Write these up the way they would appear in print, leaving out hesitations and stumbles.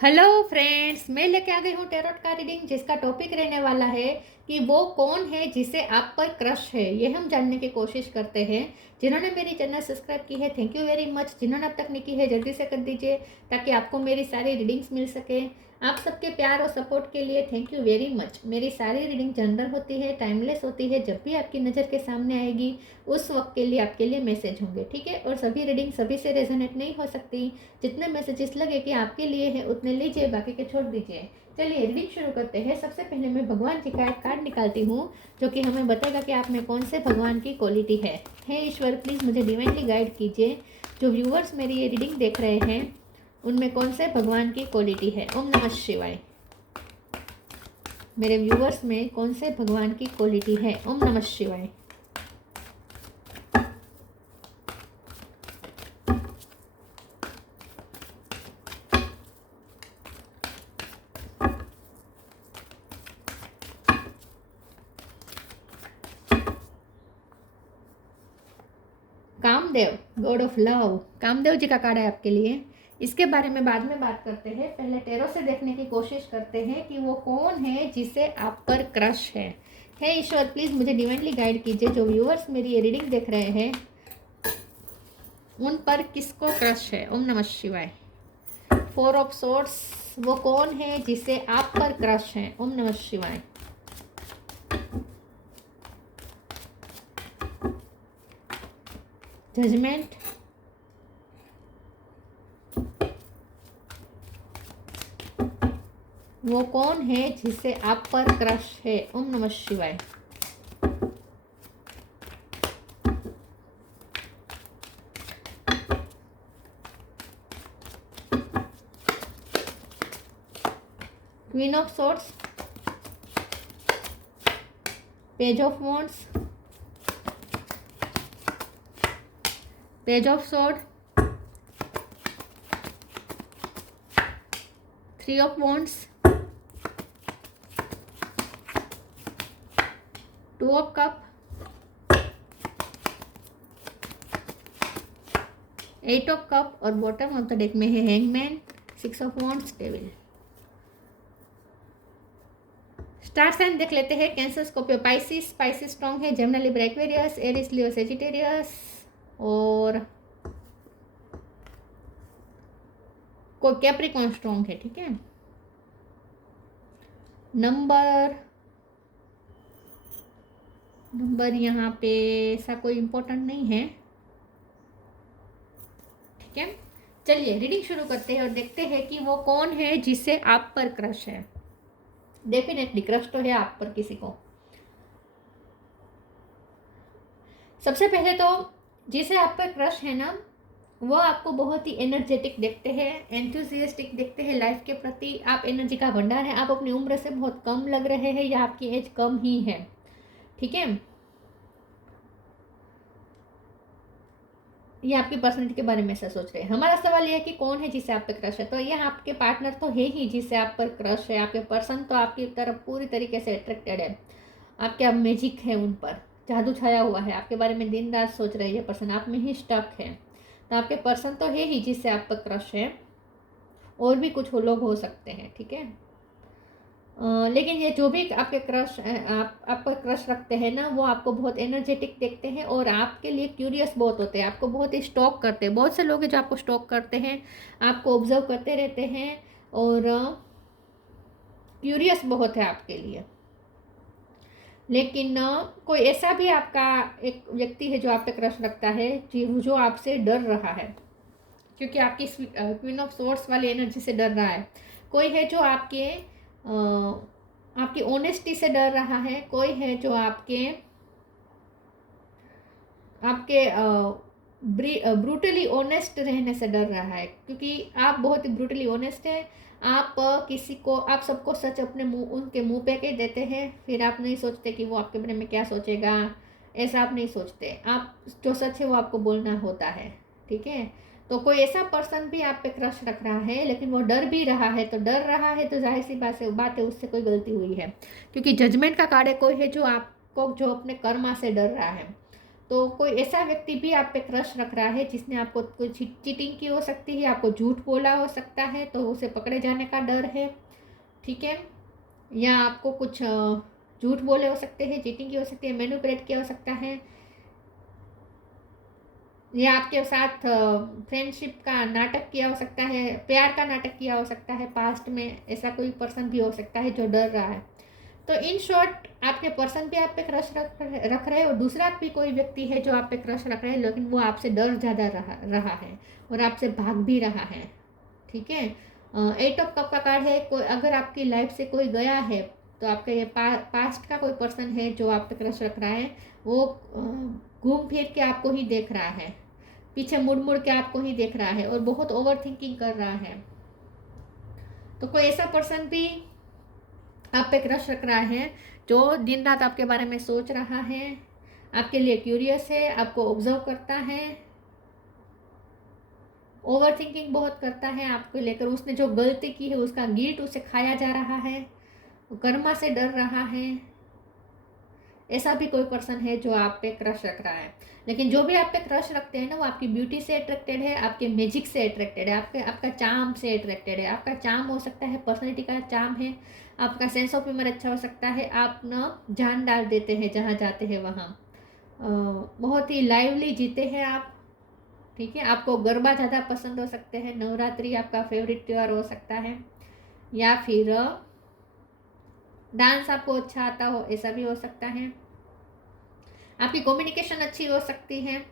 Hello friends, मैं लेके आ गई हूँ टैरोट का रीडिंग जिसका टॉपिक रहने वाला है कि वो कौन है जिसे आप पर क्रश है। ये हम जानने की कोशिश करते हैं। जिन्होंने मेरी चैनल सब्सक्राइब की है, थैंक यू वेरी मच। जिन्होंने अब तक नहीं की है, जल्दी से कर दीजिए ताकि आपको मेरी सारी रीडिंग्स मिल सके। आप सबके प्यार और सपोर्ट के लिए थैंक यू वेरी मच। मेरी सारी रीडिंग जनरल होती है, टाइमलेस होती है। जब भी आपकी नज़र के सामने आएगी उस वक्त के लिए आपके लिए मैसेज होंगे, ठीक है। और सभी रीडिंग सभी से रेजोनेट नहीं हो सकती। जितने मैसेजेस लगे कि आपके लिए है उतने लीजिए, बाकी के छोड़ दीजिए। चलिए रीडिंग शुरू करते हैं। सबसे पहले मैं भगवान जी का एक कार्ड निकालती हूँ जो कि हमें बताएगा कि आप में कौन से भगवान की क्वालिटी है। हे ईश्वर, प्लीज़ मुझे डिवाइनली गाइड कीजिए। जो व्यूअर्स मेरी ये रीडिंग देख रहे हैं उनमें कौन से भगवान की क्वालिटी है। ओम नमः शिवाय। मेरे व्यूअर्स में कौन से भगवान की क्वालिटी है। ओम नमः शिवाय। Kamadeva, god of love. Kamadeva ji का कार्ड है आपके लिए। इसके बारे में बाद में बात करते हैं। पहले टैरो से देखने की कोशिश करते हैं कि वो कौन है जिसे आप पर क्रश है। हे ईश्वर, प्लीज़ मुझे डिवाइनली गाइड कीजिए। जो व्यूअर्स मेरी ये रीडिंग देख रहे हैं उन पर किसको क्रश है। ओम नमः शिवाय। फोर ऑफ सोर्ड्स, वो कौन है जिसे आप पर क्रश है। ओम नमः शिवाय। जजमेंट, वो कौन है जिसे आप पर क्रश है। ओम नमः शिवाय। Queen of swords, page of wands, page of sword, three of wands, two of cup, eight of cup और बॉटम ऑफ द डेक में है hangman, six of wands, devil. Star sign देख लेते हैं। Cancer, Scorpio, Pisces. Pisces strong है। Gemini, Libra, Aquarius, Aries, Leo, Sagittarius और कोई Capricorn strong है, ठीक है। नंबर यहाँ पे ऐसा कोई इम्पोर्टेंट नहीं है, ठीक है। चलिए रीडिंग शुरू करते हैं और देखते हैं कि वो कौन है जिससे आप पर क्रश है। डेफिनेटली क्रश तो है आप पर किसी को। सबसे पहले तो जिसे आप पर क्रश है ना, वो आपको बहुत ही एनर्जेटिक देखते हैं, एंथुजियास्टिक देखते हैं लाइफ के प्रति। आप एनर्जी का भंडार है। आप अपनी उम्र से बहुत कम लग रहे हैं या आपकी एज कम ही है, ठीक है। ये आपकी पर्सनैलिटी के बारे में ऐसा सोच रहे हैं। हमारा सवाल यह है कि कौन है जिससे आप पे क्रश है। तो यह आपके पार्टनर तो है ही जिससे आप पर क्रश है। आपके पर्सन तो आपकी तरफ पूरी तरीके से अट्रैक्टेड है। आपके मैजिक है, उन पर जादू छाया हुआ है। आपके बारे में दिन रात सोच रहे हैं ये पर्सन, आप में ही स्टक है। तो आपके पर्सन तो है ही जिससे आप पर क्रश है। और भी कुछ लोग हो सकते हैं, ठीक है। लेकिन ये जो भी आपके क्रश आप पर क्रश रखते हैं ना, वो आपको बहुत एनर्जेटिक देखते हैं और आपके लिए क्यूरियस बहुत होते हैं। आपको बहुत ही स्टॉक करते हैं। बहुत से लोग हैं जो आपको स्टॉक करते हैं, आपको ऑब्जर्व करते रहते हैं और क्यूरियस बहुत है आपके लिए। लेकिन कोई ऐसा भी आपका एक व्यक्ति है जो आप पे क्रश रखता है जो आपसे डर रहा है, क्योंकि आपकी क्वीन ऑफ सोर्ड्स वाली एनर्जी से डर रहा है। कोई है जो आपकी ऑनेस्टी से डर रहा है। कोई है जो आपके ब्रूटली ऑनेस्ट रहने से डर रहा है, क्योंकि आप बहुत ही ब्रूटली ऑनेस्ट हैं। आप किसी को, आप सबको सच अपने मुंह, उनके मुंह पे कह देते हैं। फिर आप नहीं सोचते कि वो आपके बारे में क्या सोचेगा, ऐसा आप नहीं सोचते। आप जो सच है वो आपको बोलना होता है, ठीक है। तो कोई ऐसा पर्सन भी आप पे क्रश रख रहा है, लेकिन वो डर भी रहा है। तो डर रहा है तो जाहिर सी बात है उससे कोई गलती हुई है, क्योंकि जजमेंट का कार्ड है। कोई है जो आपको, जो अपने कर्मा से डर रहा है। तो कोई ऐसा व्यक्ति भी आप पे क्रश रख रहा है जिसने आपको कोई चीटिंग की हो सकती है, आपको झूठ बोला हो सकता है, तो उसे पकड़े जाने का डर है, ठीक है। या आपको कुछ झूठ बोले हो सकते हैं, चीटिंग की हो सकती है, मैनिपुलेट किया हो सकता है, या आपके साथ फ्रेंडशिप का नाटक किया हो सकता है, प्यार का नाटक किया हो सकता है पास्ट में। ऐसा कोई पर्सन भी हो सकता है जो डर रहा है। तो इन शॉर्ट आपके पर्सन भी आप पे क्रश रख रहे हैं, और दूसरा भी कोई व्यक्ति है जो आप पे क्रश रख रहे हैं, लेकिन वो आपसे डर ज़्यादा रहा है और आपसे भाग भी रहा है, ठीक है। 8 ऑफ कप का कार्ड है। कोई अगर आपकी लाइफ से कोई गया है तो आपका ये पास्ट का कोई पर्सन है जो आप पे क्रश रख रहा है, वो घूम फिर के आपको ही देख रहा है, पीछे मुड़ मुड़ के आपको ही देख रहा है और बहुत ओवर थिंकिंग कर रहा है। तो कोई ऐसा पर्सन भी आप पे क्रश रख रहा है जो दिन रात आपके बारे में सोच रहा है, आपके लिए क्यूरियस है, आपको ऑब्जर्व करता है, ओवर थिंकिंग बहुत करता है आपको लेकर। उसने जो गलती की है उसका गिल्ट उसे खाया जा रहा है, वो कर्मा से डर रहा है। ऐसा भी कोई पर्सन है जो आप पे क्रश रख रहा है। लेकिन जो भी आप पे क्रश रखते हैं ना, वो आपकी ब्यूटी से अट्रैक्टेड है, आपके मैजिक से अट्रैक्टेड है, आपका चार्म से अट्रैक्टेड है। आपका चार्म हो सकता है, पर्सनैलिटी का चार्म है, आपका सेंस ऑफ ह्यूमर अच्छा हो सकता है, आप ना जान डाल देते हैं जहाँ जाते हैं वहाँ, बहुत ही लाइवली जीते हैं आप, ठीक है। आपको गरबा ज़्यादा पसंद हो सकते हैं, नवरात्रि आपका फेवरेट त्यौहार हो सकता है, या फिर डांस आपको अच्छा आता हो, ऐसा भी हो सकता है। आपकी कम्युनिकेशन अच्छी हो सकती है,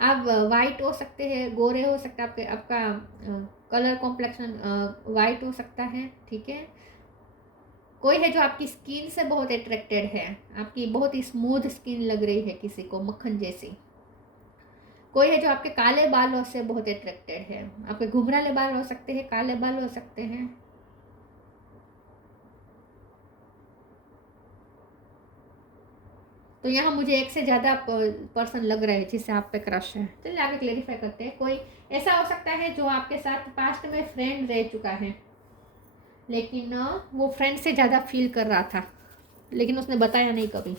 आप वाइट हो सकते हैं, गोरे हो सकते हैं, आपका कलर कॉम्प्लेक्शन वाइट हो सकता है, ठीक है। कोई है जो आपकी स्किन से बहुत अट्रैक्टेड है, आपकी बहुत ही स्मूथ स्किन लग रही है किसी को, मक्खन जैसी। कोई है जो आपके काले बालों से बहुत अट्रैक्टेड है, आपके घुंघराले बाल हो सकते हैं, काले बाल हो सकते हैं। तो यहाँ मुझे एक से ज़्यादा पर्सन लग रहे हैं जिससे आप पे क्रश है। चलिए आगे क्लेरिफाई करते हैं। कोई ऐसा हो सकता है जो आपके साथ पास्ट में फ्रेंड रह चुका है, लेकिन वो फ्रेंड से ज़्यादा फील कर रहा था, लेकिन उसने बताया नहीं कभी।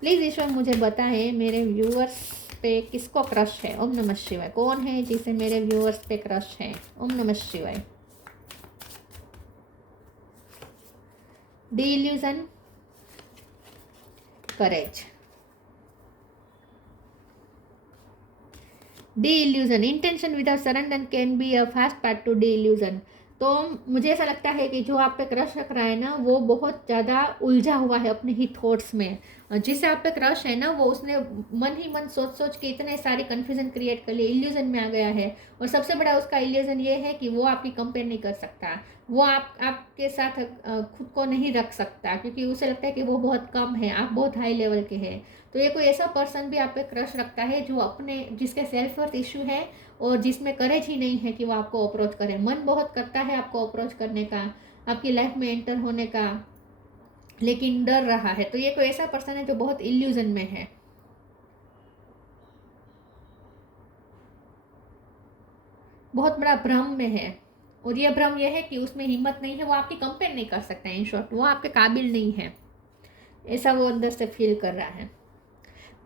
प्लीज़ ईश्वर मुझे बताएं मेरे व्यूअर्स पे किसको क्रश है। ओम नमः शिवाय। कौन है जिसे मेरे व्यूअर्स पे क्रश है? ओम नमः शिवाय। D illusion, courage. D illusion, intention without surrender can be a fast part two D illusion. तो मुझे ऐसा लगता है कि जो आप पे क्रश रख रहा है ना, वो बहुत ज़्यादा उलझा हुआ है अपने ही थॉट्स में। जिससे आप पे क्रश है ना, वो उसने मन ही मन सोच सोच के इतने सारे कन्फ्यूजन क्रिएट कर लिए, इल्यूजन में आ गया है। और सबसे बड़ा उसका इल्यूजन ये है कि वो आपकी कंपेयर नहीं कर सकता, वो आपके साथ खुद को नहीं रख सकता, क्योंकि उसे लगता है कि वो बहुत कम है, आप बहुत हाई लेवल के हैं। तो ये कोई ऐसा पर्सन भी आप पे क्रश रखता है जो जिसके सेल्फ वर्थ इशू है और जिसमें करेज ही नहीं है कि वो आपको अप्रोच करे। मन बहुत करता है आपको अप्रोच करने का, आपकी लाइफ में एंटर होने का, लेकिन डर रहा है। तो ये कोई ऐसा पर्सन है जो बहुत इल्यूजन में है, बहुत बड़ा भ्रम में है। और ये भ्रम ये है कि उसमें हिम्मत नहीं है, वो आपकी कंपेयर नहीं कर सकता है। इन शॉर्ट वो आपके काबिल नहीं है, ऐसा वो अंदर से फील कर रहा है।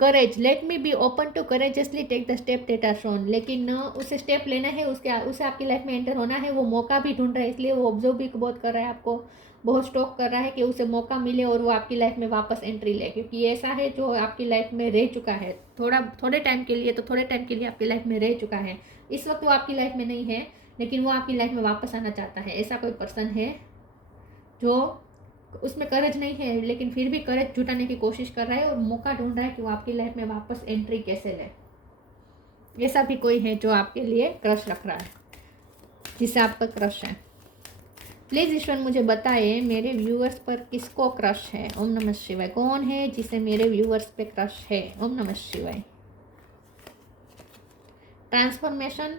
Courage, let me be open to courageously take the step that are shown. लेकिन उसे स्टेप लेना है, उसे आपकी लाइफ में एंटर होना है। वो मौका भी ढूंढ रहा है, इसलिए वो ऑब्जर्व भी बहुत कर रहा है, आपको बहुत स्टॉक कर रहा है कि उसे मौका मिले और वो आपकी लाइफ में वापस एंट्री ले। क्योंकि ऐसा है जो आपकी लाइफ में रह चुका है थोड़े टाइम के लिए, तो थोड़े टाइम के लिए आपकी लाइफ में रह चुका है। इस वक्त वो आपकी लाइफ में नहीं है, लेकिन वो आपकी लाइफ में वापस आना चाहता है। ऐसा कोई पर्सन है जो उसमें करेज नहीं है, लेकिन फिर भी करेज जुटाने की कोशिश कर रहा है और मौका ढूंढ रहा है कि वो आपकी लाइफ में वापस एंट्री कैसे ले। ऐसा भी कोई है जो आपके लिए क्रश रख रहा है, जिससे आपका क्रश है। प्लीज़ ईश्वर मुझे बताएं मेरे व्यूअर्स पर किसको क्रश है। ओम नमः शिवाय। कौन है जिसे मेरे व्यूअर्स पे क्रश है? ओम नमः शिवाय। Transformation,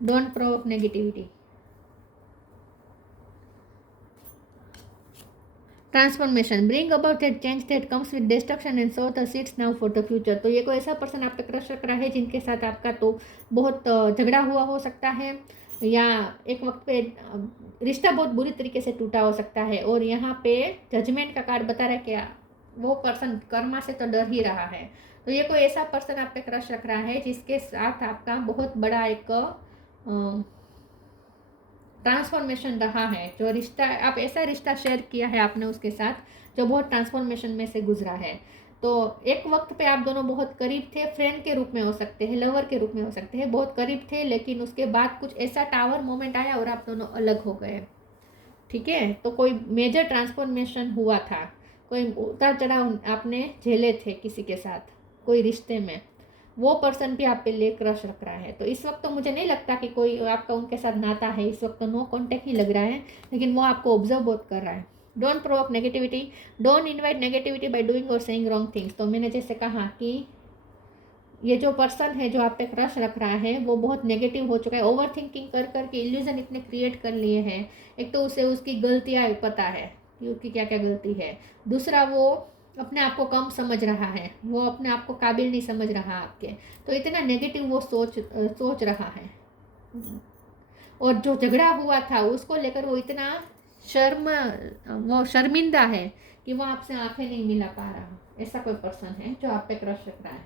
don't provoke negativity. Transformation, bring about that change that comes with destruction and so the seeds now for the future. तो ये कोई ऐसा पर्सन आप पे क्रश रख रहा है जिनके साथ आपका तो बहुत झगड़ा हुआ हो सकता है, या एक वक्त पे रिश्ता बहुत बुरी तरीके से टूटा हो सकता है। और यहाँ पे जजमेंट का कार्ड बता रहा है कि वो पर्सन कर्मा से तो डर ही रहा है। तो ये कोई ऐसा पर्सन आप पे क्रश रख रहा है जिसके साथ आपका बहुत बड़ा एक ट्रांसफॉर्मेशन रहा है। जो रिश्ता आप ऐसा रिश्ता शेयर किया है आपने उसके साथ जो बहुत ट्रांसफॉर्मेशन में से गुजरा है। तो एक वक्त पे आप दोनों बहुत करीब थे, फ्रेंड के रूप में हो सकते हैं, लवर के रूप में हो सकते हैं, बहुत करीब थे, लेकिन उसके बाद कुछ ऐसा टावर मोमेंट आया और आप दोनों अलग हो गए। ठीक है, तो कोई मेजर ट्रांसफॉर्मेशन हुआ था, कोई उतार चढ़ाव आपने झेले थे किसी के साथ कोई रिश्ते में। वो पर्सन भी आप पे ले क्रश रख रहा है। तो इस वक्त तो मुझे नहीं लगता कि कोई आपका उनके साथ नाता है, इस वक्त तो नो कॉन्टेक्ट ही लग रहा है, लेकिन वो आपको ऑब्जर्व बहुत कर रहा है। Don't provoke negativity, don't invite negativity by doing और सेइंग रॉन्ग थिंग्स। तो मैंने जैसे कहा कि ये जो पर्सन है जो आप पे क्रश रख रहा है वो बहुत नेगेटिव हो चुका है। ओवर थिंकिंग कर करके इल्यूजन इतने क्रिएट कर लिए हैं। एक तो उसे उसकी गलतियाँ पता है कि उसकी क्या क्या गलती है, दूसरा वो अपने आप को कम समझ रहा है, वो अपने आप को काबिल नहीं समझ रहा आपके। तो इतना नेगेटिव वो सोच रहा है। और जो झगड़ा हुआ था उसको लेकर वो इतना शर्मिंदा है कि वो आपसे आंखें नहीं मिला पा रहा। ऐसा कोई पर्सन है जो आप पे क्रश रख रहा है,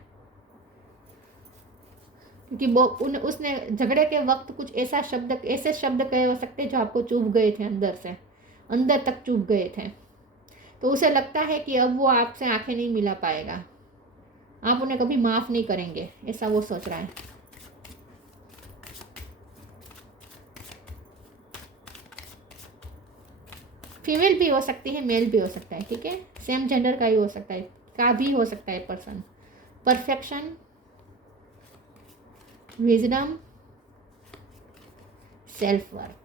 क्योंकि वो उसने झगड़े के वक्त कुछ ऐसे शब्द कहे हो सकते जो आपको चुभ गए थे, अंदर से अंदर तक चुभ गए थे। तो उसे लगता है कि अब वो आपसे आंखें नहीं मिला पाएगा, आप उन्हें कभी माफ़ नहीं करेंगे, ऐसा वो सोच रहा है। फीमेल भी हो सकती है, मेल भी हो सकता है, ठीक है, सेम जेंडर का ही हो सकता है, का भी हो सकता है person. Perfection, wisdom, self worth.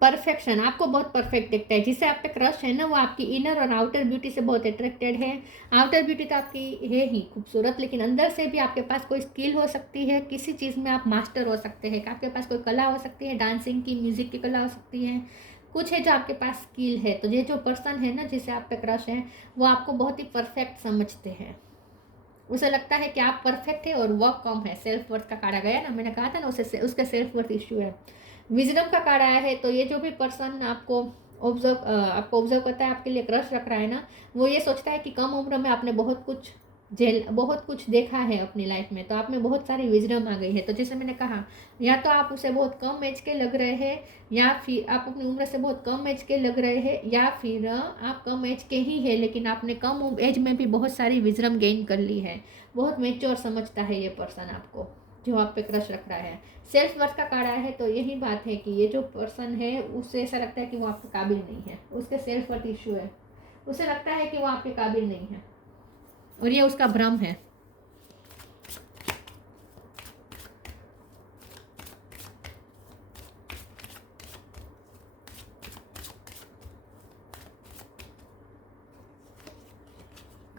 Perfection, आपको बहुत परफेक्ट दिखता है। जिसे आप पे क्रश है ना वो आपकी इनर और आउटर ब्यूटी से बहुत अट्रैक्टेड है। आउटर ब्यूटी तो आपकी है ही खूबसूरत, लेकिन अंदर से भी आपके पास कोई स्किल हो सकती है, किसी चीज़ में आप मास्टर हो सकते हैं, आपके पास कोई कला हो सकती है, डांसिंग की, म्यूजिक की कला हो सकती है, कुछ है जो आपके पास स्किल है। तो ये जो पर्सन है ना जिसे आप पे क्रश है वो आपको बहुत ही परफेक्ट समझते हैं। उसे लगता है कि आप परफेक्ट है और वर्क कम है। सेल्फ वर्थ का कार्ड गया ना, मैंने कहा था ना उसे उसका सेल्फ वर्थ इश्यू है। विजडम का कार्ड आया है। तो ये जो भी पर्सन आपको ऑब्जर्व करता है, आपके लिए क्रश रख रहा है ना, वो ये सोचता है कि कम उम्र में आपने बहुत कुछ देखा है अपनी लाइफ में, तो आप में बहुत सारी विजडम आ गई है। तो जैसे मैंने कहा, या तो आप उसे बहुत कम एज के लग रहे हैं, या फिर आप अपनी उम्र से बहुत कम एज के लग रहे हैं, या फिर आप कम एज के ही है लेकिन आपने कम एज में भी बहुत सारी विजडम गेन कर ली है। बहुत मेच्योर समझता है ये पर्सन आपको जो आप पे क्रश रख रहा है। सेल्फ वर्थ का कार्ड आया है। तो यही बात है कि ये जो पर्सन है उससे ऐसा लगता है कि वो आपके काबिल नहीं है, उसके सेल्फ वर्थ इशू है, उसे लगता है कि वो आपके काबिल नहीं है और ये उसका भ्रम है।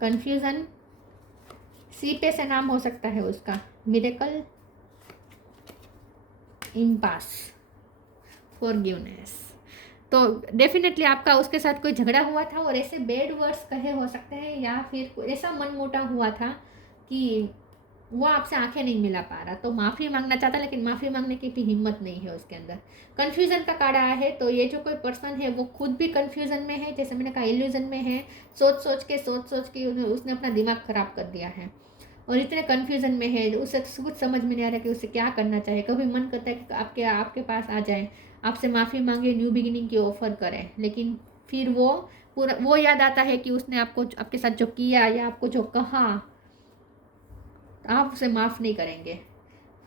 कंफ्यूजन, सी पे से नाम हो सकता है उसका, मिरेकल, इम्पास, फॉरगिवनेस। तो डेफिनेटली आपका उसके साथ कोई झगड़ा हुआ था और ऐसे बैड वर्ड्स कहे हो सकते हैं, या फिर कोई ऐसा मनमुटाव हुआ था कि वो आपसे आंखें नहीं मिला पा रहा, तो माफ़ी मांगना चाहता लेकिन माफ़ी मांगने की भी हिम्मत नहीं है उसके अंदर। कन्फ्यूज़न का कार्ड आया है। तो ये जो कोई पर्सन है वो खुद भी कन्फ्यूज़न में है, जैसे मैंने कहा इल्यूजन में है, सोच सोच के उसने अपना दिमाग ख़राब कर दिया है और इतने कन्फ्यूज़न में है, उसे कुछ समझ में नहीं आ रहा कि उसे क्या करना चाहिए। कभी मन करता है कि आपके आपके पास आ जाए, आपसे माफ़ी मांगे, न्यू बिगिनिंग की ऑफ़र करें, लेकिन फिर वो पूरा वो याद आता है कि उसने आपको आपके साथ जो किया या आपको जो कहा, आप उसे माफ़ नहीं करेंगे।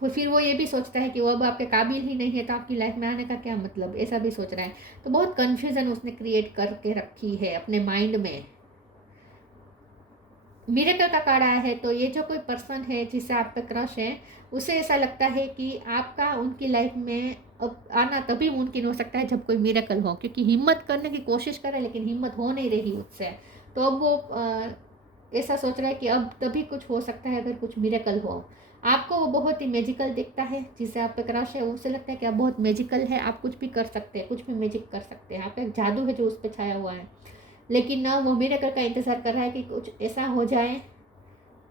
फिर वो ये भी सोचता है कि वो अब आपके काबिल ही नहीं है, तो आपकी लाइफ में आने का क्या मतलब, ऐसा भी सोच रहा है। तो बहुत कन्फ्यूज़न उसने क्रिएट करके रखी है अपने माइंड में। मिरेकल का कार्ड आया है। तो ये जो कोई पर्सन है जिससे आप पे क्रश है, उसे ऐसा लगता है कि आपका उनकी लाइफ में अब आना तभी मुमकिन हो सकता है जब कोई मिरेकल हो, क्योंकि हिम्मत करने की कोशिश करे लेकिन हिम्मत हो नहीं रही उससे। तो अब वो ऐसा सोच रहा है कि अब तभी कुछ हो सकता है अगर कुछ मिरेकल हो। आपको वो बहुत ही मैजिकल दिखता है जिससे आप पे क्रश है, उसे लगता है कि आप बहुत मैजिकल है, आप कुछ भी कर सकते हैं, कुछ भी मैजिक कर सकते हैं, आपका एक जादू है जो उस पर छाया हुआ है। लेकिन ना वो मिरेकल का इंतज़ार कर रहा है कि कुछ ऐसा हो जाए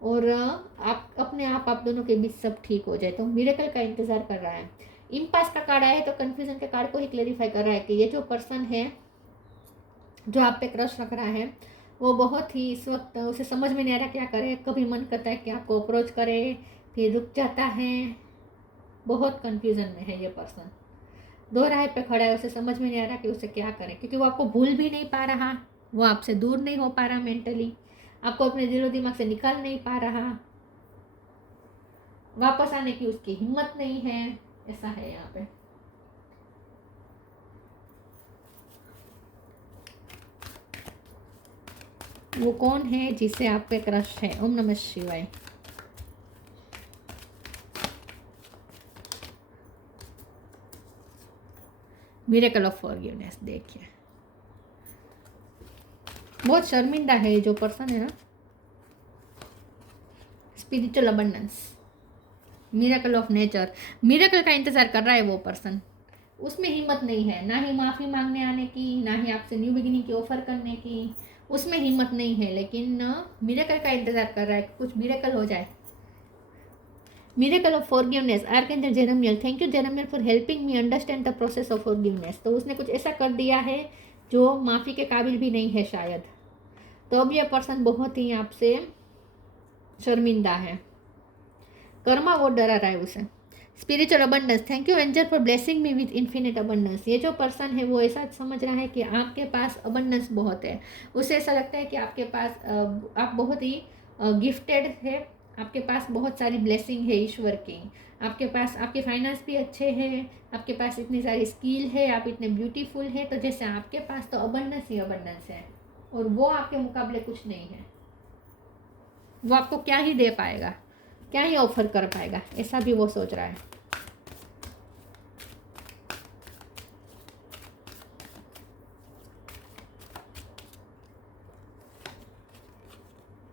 और आप अपने आप दोनों के बीच सब ठीक हो जाए। तो मिरेकल का इंतज़ार कर रहा है। इम्पास का कार्ड आया है तो कन्फ्यूजन के कार्ड को ही क्लेरिफाई कर रहा है कि ये जो पर्सन है जो आप पे क्रश रख रहा है वो बहुत ही इस वक्त उसे समझ में नहीं आ रहा क्या करे। कभी मन करता है कि आपको अप्रोच करे, फिर रुक जाता है। बहुत कन्फ्यूजन में है ये पर्सन, दो राह पे खड़ा है, उसे समझ में नहीं आ रहा कि उसे क्या करे, क्योंकि वो आपको भूल भी नहीं पा रहा, वो आपसे दूर नहीं हो पा रहा मेंटली, आपको अपने दिलो दिमाग से निकाल नहीं पा रहा, वापस आने की उसकी हिम्मत नहीं है। ऐसा है यहाँ पे। वो कौन है जिसे आप पे क्रश है? ओम नमः शिवाय। Miracle of forgiveness. देखिए बहुत शर्मिंदा है जो पर्सन है ना। Spiritual abundance, miracle of nature, miracle का इंतजार कर रहा है वो पर्सन। उसमें हिम्मत नहीं है, ना ही माफ़ी मांगने आने की, ना ही आपसे न्यू बिगिनिंग की ऑफर करने की, उसमें हिम्मत नहीं है। लेकिन मिरेकल का इंतजार कर रहा है, कुछ मिरेकल हो जाए। Miracle of forgiveness, archangel Jeremiel. Thank you Jeremiel for helping me understand the process of forgiveness. तो उसने कुछ ऐसा कर दिया है जो माफ़ी के काबिल भी नहीं है शायद। तो अब यह पर्सन बहुत ही आपसे शर्मिंदा है। कर्मा वो डरा रहा है उसे। Spiritual abundance, thank you angel for blessing me with infinite abundance. ये जो पर्सन है वो ऐसा समझ रहा है कि आपके पास अबंडेंस बहुत है। उसे ऐसा लगता है कि आपके पास आप बहुत ही गिफ्टेड है, आपके पास बहुत सारी ब्लेसिंग है ईश्वर की, आपके पास आपके फाइनेंस भी अच्छे हैं, आपके पास इतनी सारी स्किल है, आप इतने ब्यूटीफुल हैं। तो जैसे आपके पास तो अबंडेंस ही अबंडेंस है और वो आपके मुकाबले कुछ नहीं है। वो आपको क्या ही दे पाएगा, क्या ही ऑफर कर पाएगा, ऐसा भी वो सोच रहा है।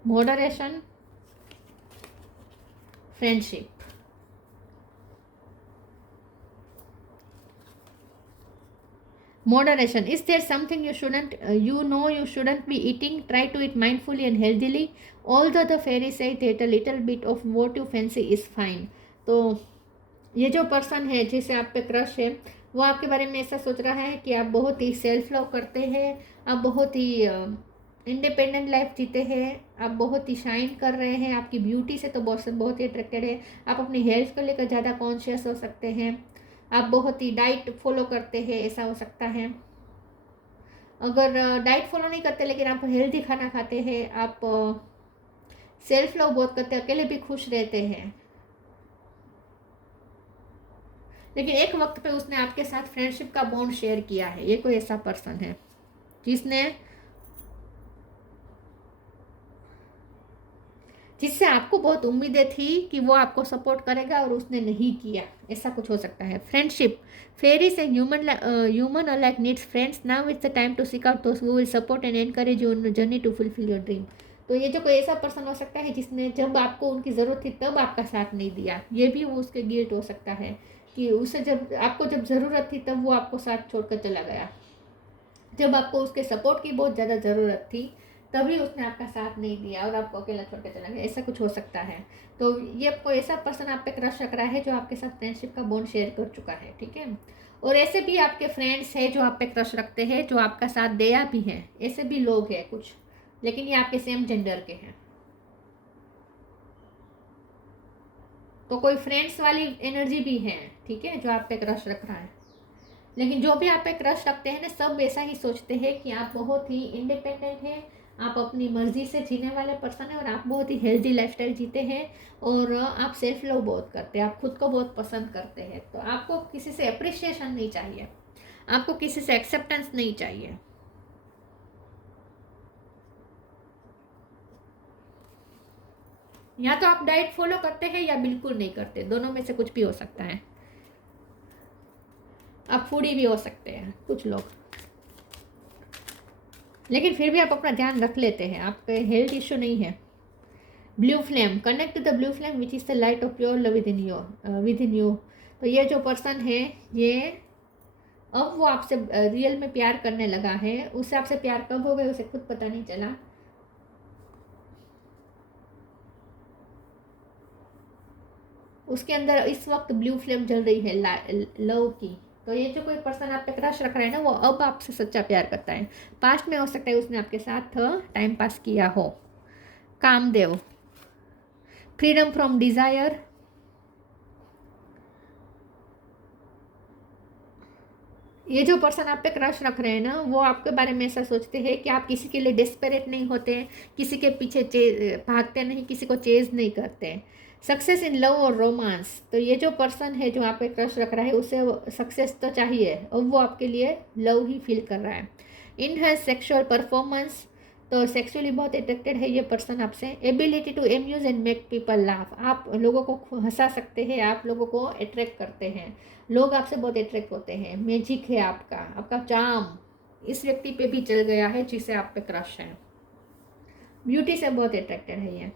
Moderation, friendship, moderation. Is there something you shouldn't you shouldn't be eating? Try to eat mindfully and healthily. Although the fairies say that a little bit of what you fancy is fine. तो ये जो person है जिसे आप पे crush है वो आपके बारे में ऐसा सोच रहा है कि आप बहुत ही सेल्फ लव करते हैं, आप बहुत ही इंडिपेंडेंट लाइफ जीते हैं, आप बहुत ही शाइन कर रहे हैं, आपकी ब्यूटी से तो बहुत ही अट्रैक्टेड है, आप अपनी हेल्थ को लेकर ज़्यादा कॉन्शियस हो सकते हैं, आप बहुत ही डाइट फॉलो करते हैं, ऐसा हो सकता है। अगर डाइट फॉलो नहीं करते लेकिन आप हेल्दी खाना खाते हैं, आप सेल्फ लव बहुत करते हैं, अकेले भी खुश रहते हैं। लेकिन एक वक्त पे उसने आपके साथ फ्रेंडशिप का बॉन्ड शेयर किया है। ये कोई ऐसा पर्सन है जिससे आपको बहुत उम्मीदें थी कि वो आपको सपोर्ट करेगा और उसने नहीं किया, ऐसा कुछ हो सकता है। Friendship, fairies and human alike needs friends. Now it's the time to seek out those who will support and encourage you on journey to fulfil your dream. तो ये जो कोई ऐसा पर्सन हो सकता है जिसने जब आपको उनकी ज़रूरत थी तब आपका साथ नहीं दिया। ये भी वो उसके गिल्ट हो सकता है कि उसे जब ज़रूरत थी तब वो आपको साथ छोड़कर चला गया। जब आपको उसके सपोर्ट की बहुत ज़्यादा ज़रूरत थी तभी उसने आपका साथ नहीं दिया और आपको अकेला छोड़ के चला गया, ऐसा कुछ हो सकता है। तो ये कोई ऐसा पर्सन आप पे क्रश रख रहा है जो आपके साथ फ्रेंडशिप का बॉन्ड शेयर कर चुका है, ठीक है। और ऐसे भी आपके फ्रेंड्स हैं जो आप पे क्रश रखते हैं, जो आपका साथ दिया भी हैं, ऐसे भी लोग हैं कुछ, लेकिन ये आपके सेम जेंडर के हैं। तो कोई फ्रेंड्स वाली एनर्जी भी है, ठीक है, जो आप पे क्रश रख रहा है। लेकिन जो भी आप पे क्रश रखते हैं ना, सब ऐसा ही सोचते हैं कि आप बहुत ही इंडिपेंडेंट हैं, आप अपनी मर्जी से जीने वाले पर्सन हैं और आप बहुत ही हेल्दी लाइफस्टाइल जीते हैं और आप सेल्फ लव बहुत करते हैं, आप खुद को बहुत पसंद करते हैं। तो आपको किसी से अप्रिशिएशन नहीं चाहिए, आपको किसी से एक्सेप्टेंस नहीं चाहिए। या तो आप डाइट फॉलो करते हैं या बिल्कुल नहीं करते, दोनों में से कुछ भी हो सकता है। आप फूडी भी हो सकते हैं कुछ लोग, लेकिन फिर भी आप अपना ध्यान रख लेते हैं, आपके हेल्थ इश्यू नहीं है। Blue flame, connect to the blue flame which is the light of pure love within you. तो ये जो पर्सन है ये अब वो आपसे रियल में प्यार करने लगा है। उससे आपसे प्यार कब हो गया उसे खुद पता नहीं चला। उसके अंदर इस वक्त ब्लू फ्लेम जल रही है लव की। तो ये जो कोई पर्सन आप पे क्रश रख रहा है ना, वो अब आपसे सच्चा प्यार करता है। पास्ट में हो सकता है उसने आपके साथ टाइम पास किया हो। कामदेव, फ्रीडम फ्रॉम डिजायर, ये जो पर्सन आप पे क्रश रख रहे हैं ना, वो आपके बारे में ऐसा सोचते हैं कि आप किसी के लिए डिस्परेट नहीं होते, किसी के पीछे भागते नहीं, किसी को चेज नहीं करते। सक्सेस इन लव और रोमांस, तो ये जो पर्सन है जो आप पे क्रश रख रहा है उसे सक्सेस तो चाहिए और वो आपके लिए लव ही फील कर रहा है। इन हर सेक्सुअल परफॉर्मेंस, तो सेक्सुअली बहुत अट्रैक्टेड है ये पर्सन आपसे। Ability to amuse and make people laugh, आप लोगों को हंसा सकते हैं, आप लोगों को अट्रैक्ट करते हैं, लोग आपसे बहुत अट्रैक्ट होते हैं। मैजिक है आपका, आपका चार्म इस व्यक्ति पे भी चल गया है जिसे आप पे क्रश है। ब्यूटी से बहुत अट्रैक्टेड है ये।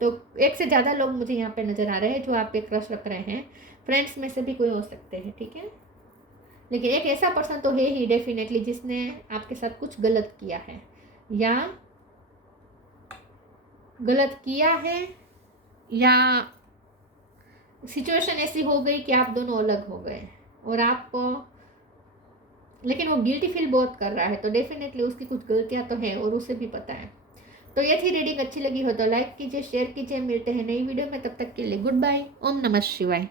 तो एक से ज़्यादा लोग मुझे यहाँ पे नज़र आ रहे हैं जो आप पे क्रश रख रहे हैं। फ्रेंड्स में से भी कोई हो सकते हैं, ठीक है। लेकिन एक ऐसा पर्सन तो है ही डेफिनेटली जिसने आपके साथ कुछ गलत किया है, या गलत किया है, या सिचुएशन ऐसी हो गई कि आप दोनों अलग हो गए और आप, लेकिन वो गिल्टी फील बहुत कर रहा है। तो डेफिनेटली उसकी कुछ गलतियां तो है और उसे भी पता है। तो ये थी रीडिंग। अच्छी लगी हो तो लाइक कीजिए, शेयर कीजिए। मिलते हैं नई वीडियो में, तब तक के लिए गुड बाय। ओम नमः शिवाय।